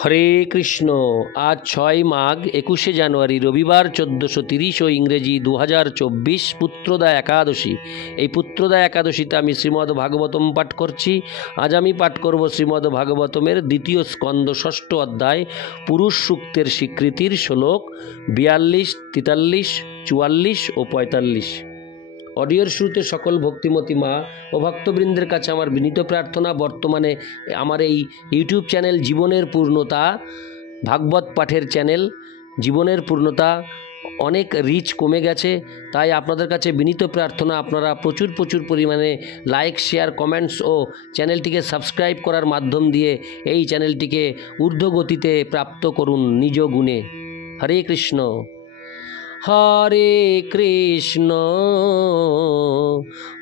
হরে কৃষ্ণ। আজ 6 মাঘ 21 জানুয়ারি রবিবার 1430 ও ইংরেজি 2024 পুত্রদা একাদশী। এই পুত্রদা একাদশীতে আমি শ্রীমদ্ ভাগবতম পাঠ করছি। আজ আমি পাঠ করব শ্রীমদ্ ভাগবতমের দ্বিতীয় স্কন্দ 6ষ্ঠ অধ্যায় পুরুষ সূক্তের স্বীকৃতির শ্লোক 42, 43, 44 ও 45। অডিওর শুরুতে সকল ভক্তিমতী মা ও ভক্তবৃন্দের কাছে আমার বিনীত প্রার্থনা, বর্তমানে আমার এই ইউটিউব চ্যানেল জীবনের পূর্ণতা ভাগবত পাঠের চ্যানেল জীবনের পূর্ণতা অনেক রিচ কমে গেছে, তাই আপনাদের কাছে বিনীত প্রার্থনা আপনারা প্রচুর পরিমাণে লাইক, শেয়ার, কমেন্টস ও চ্যানেলটিকে সাবস্ক্রাইব করার মাধ্যম দিয়ে এই চ্যানেলটিকে ঊর্ধ্বগতিতে প্রাপ্ত করুন নিজ গুণে। হরে কৃষ্ণ। হরে কৃষ্ণ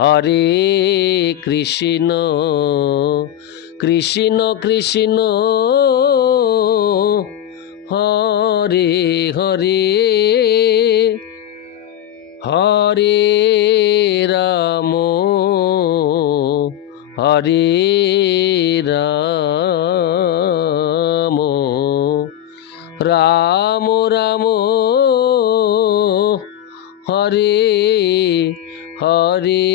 হরে কৃষ্ণ কৃষ্ণ কৃষ্ণ হরে হরে হরে রাম হরে রাম রাম রাম হরে হরে।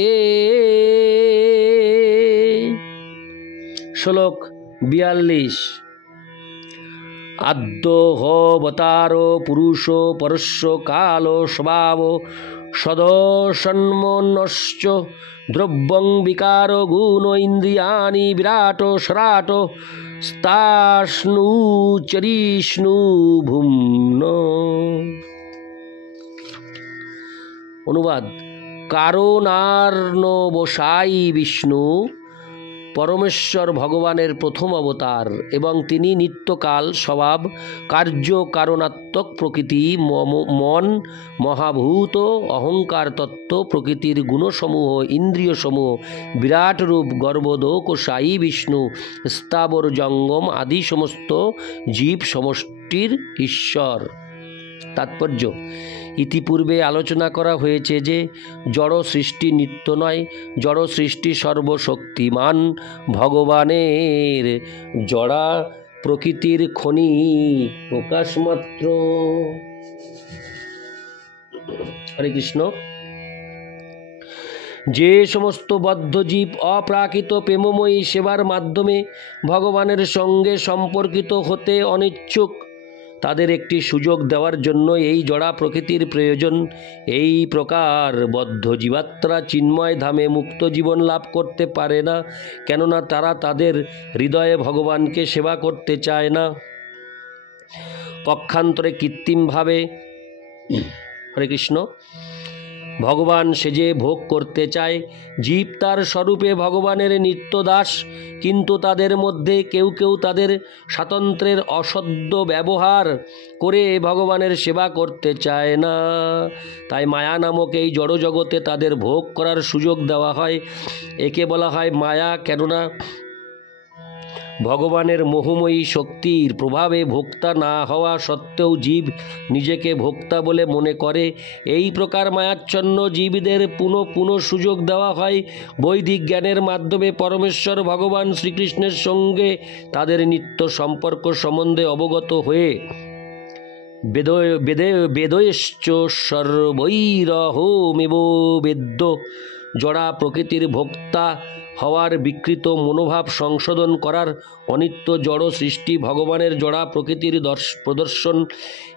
শ্লোক 42। আদ্যোহবতারো পুরুষ পরস্য কাল স্বভাব সদসন্মনশ্চ দ্রব্যং বিকার গুণ ইন্দ্রিয়াণি বিরাট সরাট স্তাষ্ণু চরিষ্ণু ভুম্ন। অনুবাদ: কারণার্ণবসায়ী বিষ্ণু পরমেশ্বর ভগবানের প্রথম অবতার এবং তিনি নিত্যকাল স্বভাব কার্য কারণাত্মক প্রকৃতি, মন, মহাভূত, অহংকার তত্ত্ব, প্রকৃতির গুণসমূহ, ইন্দ্রিয়সমূহ, বিরাট রূপ, গর্ভদোকসায়ী বিষ্ণু, স্থাবর জঙ্গম আদি সমস্ত জীব সমষ্টির ঈশ্বর। তাৎপর্য: ইতিপূর্বে আলোচনা করা হয়েছে যে জড় সৃষ্টি নিত্য নয়, জড় সৃষ্টি সর্বশক্তিমান ভগবানের জড়া প্রকৃতির খনি প্রকাশ মাত্র। হরে কৃষ্ণ। যে সমস্ত বদ্ধ জীব অপ্রাকৃত প্রেমময়ী সেবার মাধ্যমে ভগবানের সঙ্গে সম্পর্কিত হতে অনিচ্ছুক, তাদের একটি সুযোগ দেওয়ার জন্য এই জড়া প্রকৃতির প্রয়োজন। এই প্রকার বদ্ধ জীবাত্মা চিন্ময় ধামে মুক্ত জীবন লাভ করতে পারে না, কেননা তারা তাদের হৃদয়ে ভগবানকে সেবা করতে চায় না। পক্ষান্তরে কৃত্রিমভাবে হরে কৃষ্ণ ভগবান সেজে ভোগ করতে চায়। জীব তার স্বরূপে ভগবানের নিত্যদাস, কিন্তু তাদের মধ্যে কেউ কেউ তাদের স্বাতন্ত্র্যের অসদ্য ব্যবহার করে ভগবানের সেবা করতে চায় না। তাই মায়া নামক এই জড়জগতে তাদের ভোগ করার সুযোগ দেওয়া হয়। একে বলা হয় মায়া, কেননা ভগবানের মোহময়ী শক্তির প্রভাবে ভোক্তা না হওয়া সত্ত্বেও জীব নিজেকে ভোক্তা বলে মনে করে। এই প্রকার মায়াচ্ছন্ন জীবদের পুনঃ সুযোগ দেওয়া হয় বৈদিক জ্ঞানের মাধ্যমে পরমেশ্বর ভগবান শ্রীকৃষ্ণের সঙ্গে তাদের নিত্য সম্পর্ক সম্বন্ধে অবগত হয়ে বেদয়শ্চ সর্বৈরহমেব বেদ্য জড়া প্রকৃতির ভোক্তা হওয়ার বিকৃত মনোভাব সংশোধন করার, অনিত্য জড় সৃষ্টি ভগবানের জড়া প্রকৃতির প্রদর্শন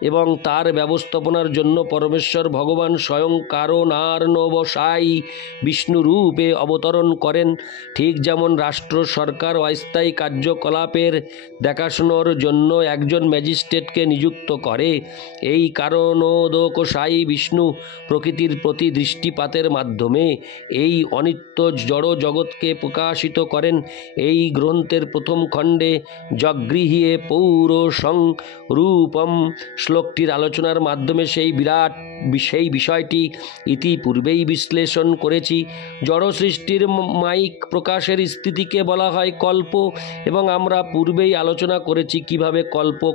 এবং তার ব্যবস্থাপনার জন্য পরমেশ্বর ভগবান স্বয়ং কারণার্ণবসায়ী বিষ্ণুরূপে অবতরণ করেন। ঠিক যেমন রাষ্ট্র সরকার অস্থায়ী কার্যকলাপের দেখাশোনার জন্য একজন ম্যাজিস্ট্রেটকে নিযুক্ত করে, এই কারণোদকসায়ী বিষ্ণু প্রকৃতির প্রতি দৃষ্টিপাতের মাধ্যমে এই অনিত্য জড় জগৎকে প্রকাশিত করেন। এই গ্রন্থের প্রথম খণ্ডে জগৃহীয়ে পৌরসং রূপম শ্লোকটির আলোচনার মাধ্যমে সেই বিষয়টি ইতিপূর্বেই বিশ্লেষণ করেছি। জড় সৃষ্টির মায়িক প্রকাশের স্থিতিকে বলা হয় কল্প, এবং আমরা পূর্বেই আলোচনা করেছি কিভাবে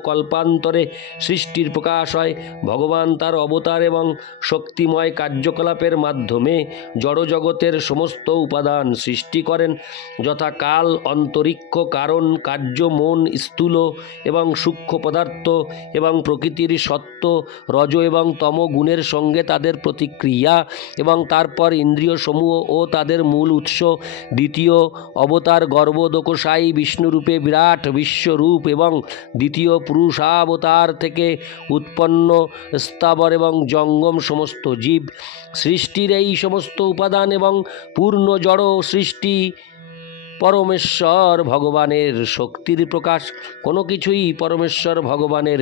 কল্পান্তরে সৃষ্টির প্রকাশ হয়। ভগবান তার অবতার এবং শক্তিময় কার্যকলাপের মাধ্যমে জড়জগতের সমস্ত উপাদান সৃষ্টি করেন, যথা কাল, অন্তরিক্ষ, কারণ, কার্য, মন, স্থূল এবং সূক্ষ্ম পদার্থ এবং প্রকৃতির সত্ত্ব, রজ এবং তম গুণের সঙ্গে তাদের প্রতিক্রিয়া, এবং তারপর ইন্দ্রিয় সমূহ ও তাদের মূল উৎস। দ্বিতীয় অবতার গর্ভোদকশায়ী বিষ্ণুরূপে বিরাট বিশ্বরূপ, এবং দ্বিতীয় পুরুষাবতার থেকে উৎপন্ন স্থাবর এবং জঙ্গম সমস্ত জীব। সৃষ্টির এই সমস্ত উপাদান এবং পূর্ণ জড় সৃষ্টি পরমেশ্বর ভগবানের শক্তির প্রকাশ। কোনো কিছুই পরমেশ্বর ভগবানের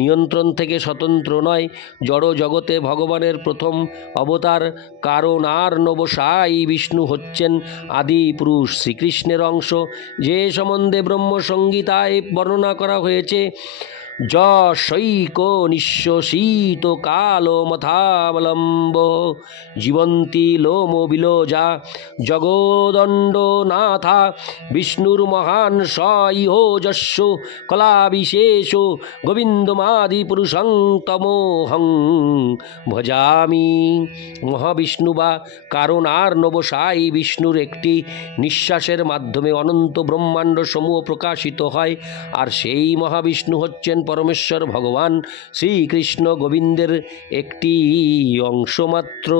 নিয়ন্ত্রণ থেকে স্বতন্ত্র নয়। জড় জগতে ভগবানের প্রথম অবতার কারণার্ণবশায়ী বিষ্ণু হচ্ছেন আদি পুরুষ শ্রীকৃষ্ণের অংশ, যে সম্বন্ধে ব্রহ্মসংহিতায় বর্ণনা করা হয়েছে। যশৈক নিঃশ্বসিত কালো মথাবলম্ব জীবন্তী লোম বিলোজা জগদণ্ড নাথা বিষ্ণুর মহান স ইহোজস্য কলাবিশেষ গোবিন্দমাদি পুরুষং তমোহং ভজামি। মহাবিষ্ণু বা কারণার্ণবশায়ী বিষ্ণুর একটি নিঃশ্বাসের মাধ্যমে অনন্ত ব্রহ্মাণ্ড সমূহ প্রকাশিত হয়, আর সেই মহাবিষ্ণু হচ্ছেন পরমেশ্বর ভগবান শ্রীকৃষ্ণ গোবিন্দের একটি অংশমাত্র।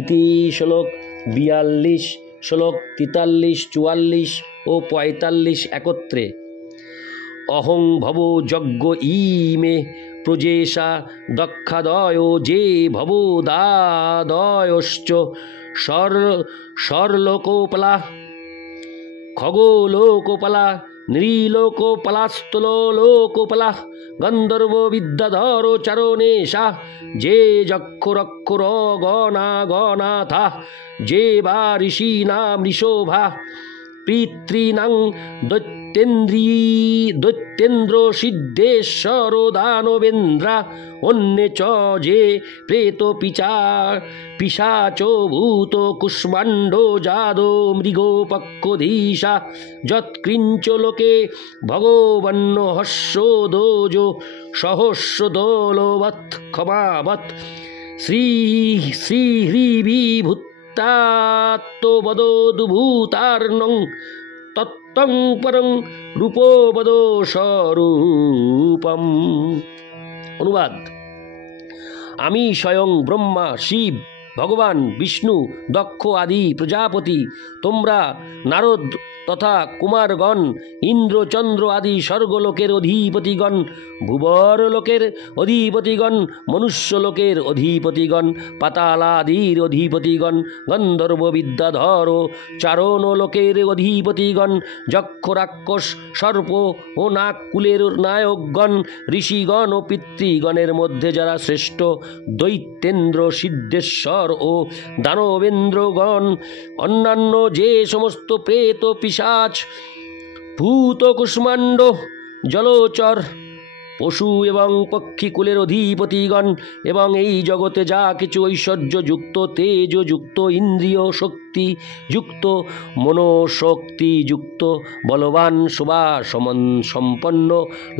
ইতি শ্লোক 42, শ্লোক 43, 44 ও 45 একত্রে। অহং ভব যজ্ঞ ইমে প্রজেশা দক্ষাদয় যে ভবদাদয়শ্চ স্বর্লোকোপলা খগোলোকোপলা নৃলোকোপলাস্থলোকোপলা গন্ধর্ব বিদ্যাধর চারণেশা যে যক্ষরক্ষর গণা গণাথা যে বা ঋষীনাম ঋষোভা পিতॄণাং দৈত্যেন্দ্র সিদ্ধেশ্বর দানবেন্দ্রা অন্যে চ যে প্রেত পিশাচ ভূত কুষ্মাণ্ড জাদো মৃগোপক্ষধীশা যৎকৃঞ্চ লোকে ভগবন্ন হর্ষোদোজ সহস্রদোলবৎ ক্ষমাবৎ শ্রীহৃবিভূতাত্মবদোদ্ভূতার্ণং তত্ত্বং পরং রূপবদ স্বরূপম। অনুবাদ: আমি স্বয়ং ব্রহ্মা, শিব, ভগবান বিষ্ণু, দক্ষ আদি প্রজাপতি, তোমরা নারদ তথা কুমারগণ, ইন্দ্র চন্দ্র আদি স্বর্গলোকের অধিপতিগণ, ভুবর লোকের অধিপতিগণ, মনুষ্যলোকের অধিপতিগণ, পাতালাদির অধিপতিগণ, গন্ধর্ব বিদ্যাধর চারণ লোকের অধিপতিগণ, যক্ষ রাক্ষস সর্প ও নাগকুলের নায়কগণ, ঋষিগণ ও পিতৃগণের মধ্যে যারা শ্রেষ্ঠ, দৈত্যেন্দ্র সিদ্ধেশ্বর ও দানবেন্দ্রগণ, অন্যান্য যে সমস্ত প্রেত পিশাচ ভূত কুষ্মাণ্ড জলচর পশু এবং পক্ষীকুলের অধিপতিগণ, এবং এই জগতে যা কিছু ঐশ্বর্যযুক্ত, তেজযুক্ত, ইন্দ্রিয় শক্তিযুক্ত, মনোশক্তিযুক্ত, বলবান, শোভা সম্পন্ন,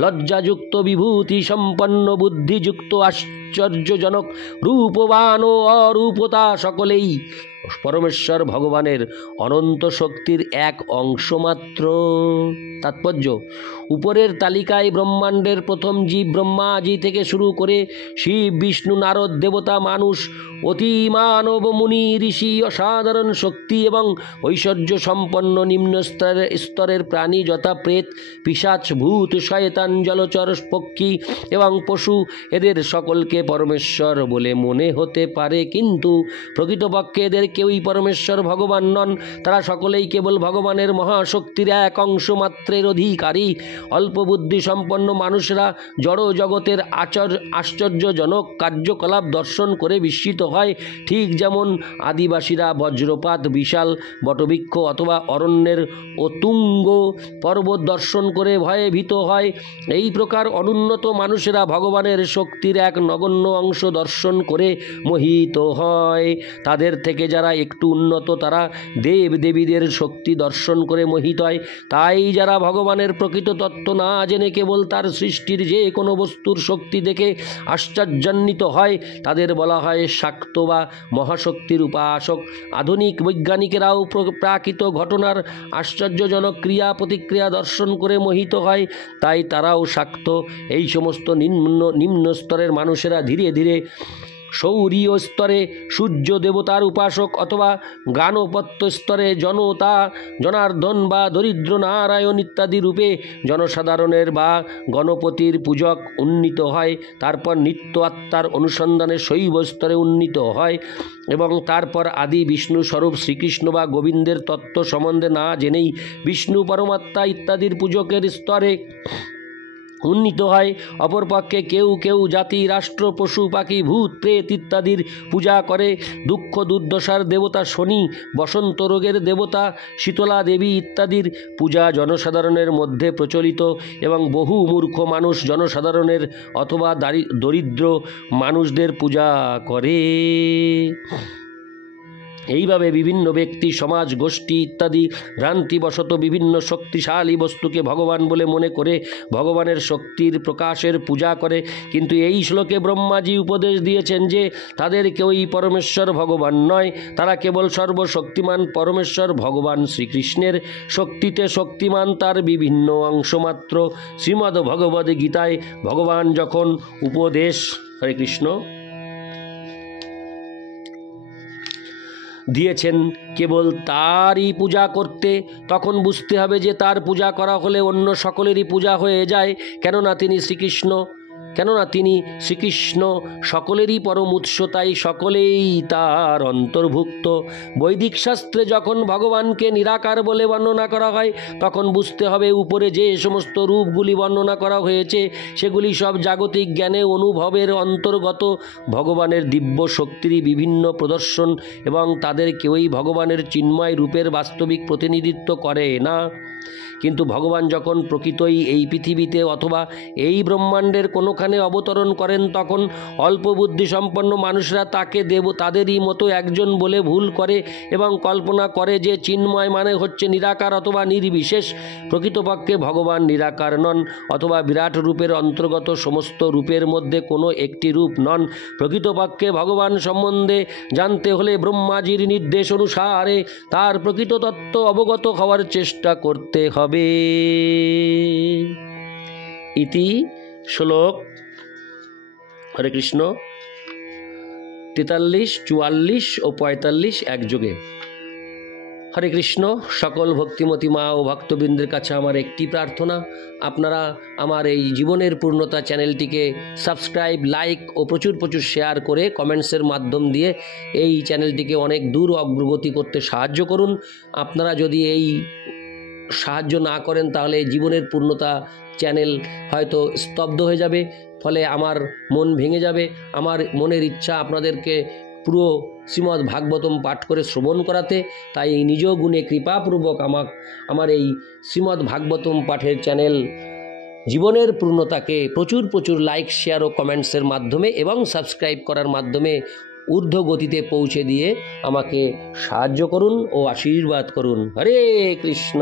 লজ্জাযুক্ত, বিভূতি সম্পন্ন, বুদ্ধিযুক্ত, আশ্চর্যজনক, রূপবান ও অরূপতা সকলেই পরমেশ্বর ভগবানের অনন্ত শক্তির এক অংশ মাত্র। তাৎপর্য: উপরের তালিকায় ব্রহ্মাণ্ডের প্রথম জীব ব্রহ্মাজি থেকে শুরু করে শিব, বিষ্ণু, নারদ, দেবতা, মানুষ, অতি মানব, মুনি, ঋষি, অসাধারণ শক্তি এবং ঐশ্বর্য সম্পন্ন নিম্ন স্তরের প্রাণী যথা প্রেত, পিশাচ, ভূত, শয়তান, জলচর, পক্ষী এবং পশু, এদের সকলকে পরমেশ্বর বলে মনে হতে পারে, কিন্তু প্রকৃতপক্ষে এদের কেউই পরমেশ্বর ভগবান নন। তারা সকলেই কেবল ভগবানের মহাশক্তির এক অংশ মাত্রের অধিকারী। অল্প বুদ্ধি সম্পন্ন মানুষরা জড় জগতের আশ্চর্যজনক কার্যকলাপ দর্শন করে বিস্মিত হয়, ঠিক যেমন আদিবাসীরা বজ্রপাত, বিশাল বটবৃক্ষ অথবা অরণ্যের অতুঙ্গ পর্বত দর্শন করে ভয়ে ভীত হয়। এই প্রকার অনুন্নত মানুষেরা ভগবানের শক্তির এক নগণ্য অংশ দর্শন করে মোহিত হয়। তাদের থেকে যারা যারা একটু উন্নত তারা দেব দেবীদের শক্তি দর্শন করে মোহিত হয়। তাই যারা ভগবানের প্রকৃত তত্ত্ব না জেনে কেবল তার সৃষ্টির যে কোনো বস্তুর শক্তি দেখে আশ্চর্যান্বিত হয় তাদের বলা হয় শাক্ত বা মহাশক্তির উপাসক। আধুনিক বৈজ্ঞানিকেরাও প্রাকৃত ঘটনার আশ্চর্যজনক ক্রিয়া প্রতিক্রিয়া দর্শন করে মোহিত হয়, তাই তারাও শাক্ত। এই সমস্ত নিম্ন স্তরের মানুষেরা ধীরে ধীরে সৌরীয় স্তরে সূর্য দেবতার উপাসক অথবা গানপত্য স্তরে জনার্দন বা দরিদ্র নারায়ণ ইত্যাদি রূপে জনসাধারণের বা গণপতির পূজক উন্নীত হয়। তারপর নিত্য আত্মার অনুসন্ধানে শৈব স্তরে উন্নীত হয় এবং তারপর আদি বিষ্ণু স্বরূপ শ্রীকৃষ্ণ বা গোবিন্দের তত্ত্ব সম্বন্ধে না জেনেই বিষ্ণু পরমাত্মা ইত্যাদির পূজকের স্তরে উন্নীত হয়। অপরপক্ষে কেউ কেউ জাতি রাষ্ট্র পশু পাখি ভূত প্রেত ইত্যাদির পূজা করে। দুঃখ দুর্দশার দেবতা শনি, বসন্ত রোগের দেবতা শীতলা দেবী ইত্যাদির পূজা জনসাধারণের মধ্যে প্রচলিত এবং বহু মূর্খ মানুষ জনসাধারণের অথবা দরিদ্র মানুষদের পূজা করে। এইভাবে বিভিন্ন ব্যক্তি সমাজ গোষ্ঠী ইত্যাদি ভ্রান্তিবশত বিভিন্ন শক্তিশালী বস্তুকে ভগবান বলে মনে করে ভগবানের শক্তির প্রকাশের পূজা করে। কিন্তু এই শ্লোকে ব্রহ্মাজি উপদেশ দিয়েছেন যে তাদের কেউই পরমেশ্বর ভগবান নয়, তারা কেবল সর্বশক্তিমান পরমেশ্বর ভগবান শ্রীকৃষ্ণের শক্তিতে শক্তিমান তার বিভিন্ন অংশ মাত্র। শ্রীমদ্ ভগবদ্ গীতায় ভগবান যখন উপদেশ হরে কৃষ্ণ দিয়েছেন কেবল তারই পূজা করতে, তখন বুঝতে হবে যে তার পূজা করা হলে অন্য সকলেরই পূজা হয়ে যায়, কেননা তিনি শ্রীকৃষ্ণ সকলেরই পরম উৎস, তাই সকলেই তার অন্তর্ভুক্ত। বৈদিক শাস্ত্রে যখন ভগবানকে নিরাকার বলে বর্ণনা করা হয় তখন বুঝতে হবে উপরে যে সমস্ত রূপগুলি বর্ণনা করা হয়েছে সেগুলি সব জাগতিক জ্ঞানে অনুভবের অন্তর্গত, ভগবানের দিব্য শক্তিরই বিভিন্ন প্রদর্শন এবং তাদের কেউই ভগবানের চিন্ময় রূপের বাস্তবিক প্রতিনিধিত্ব করে না। কিন্তু ভগবান যখন প্রকৃতই এই পৃথিবীতে অথবা এই ব্রহ্মাণ্ডের কোনোখানে অবতরণ করেন তখন অল্প বুদ্ধি সম্পন্ন মানুষরা তাকে তাদেরই মতো একজন বলে ভুল করে এবং কল্পনা করে যে চিন্ময় মানে হচ্ছে নিরাকার অথবা নির্বিশেষ। প্রকৃতপক্ষে ভগবান নিরাকার নন অথবা বিরাট রূপের অন্তর্গত সমস্ত রূপের মধ্যে কোনো একটি রূপ নন। প্রকৃতপক্ষে ভগবান সম্বন্ধে জানতে হলে ব্রহ্মাজির নির্দেশ অনুসারে তার প্রকৃত তত্ত্ব অবগত হওয়ার চেষ্টা করতে হবে। ইতি শ্লোক হরে কৃষ্ণ 43, 44 ও 45 একযোগে। হরে কৃষ্ণ। সকল ভক্তিমতী মা ও ভক্তবৃন্দের কাছে আমার একটি প্রার্থনা, আপনারা আমার এই জীবনের পূর্ণতা চ্যানেলটিকে সাবস্ক্রাইব, লাইক ও প্রচুর শেয়ার করে কমেন্টসের মাধ্যম দিয়ে এই চ্যানেলটিকে অনেক দূর অগ্রগতি করতে সাহায্য করুন। আপনারা যদি এই সাহায্য না করেন তাহলে জীবনের পূর্ণতা চ্যানেল হয়তো স্তব্ধ হয়ে যাবে, ফলে আমার মন ভেঙে যাবে। আমার মনের ইচ্ছা আপনাদেরকে পুরো শ্রীমদ্ ভাগবতম পাঠ করে শ্রবণ করাতে, তাই এই নিজ গুণে কৃপাপূর্বক আমার এই শ্রীমদ্ ভাগবতম পাঠের চ্যানেল জীবনের পূর্ণতাকে প্রচুর লাইক, শেয়ার ও কমেন্টসের মাধ্যমে এবং সাবস্ক্রাইব করার মাধ্যমে ঊর্ধ্ব গতিতে পৌঁছে দিয়ে আমাকে সাহায্য করুন ও আশীর্বাদ করুন। হরে কৃষ্ণ।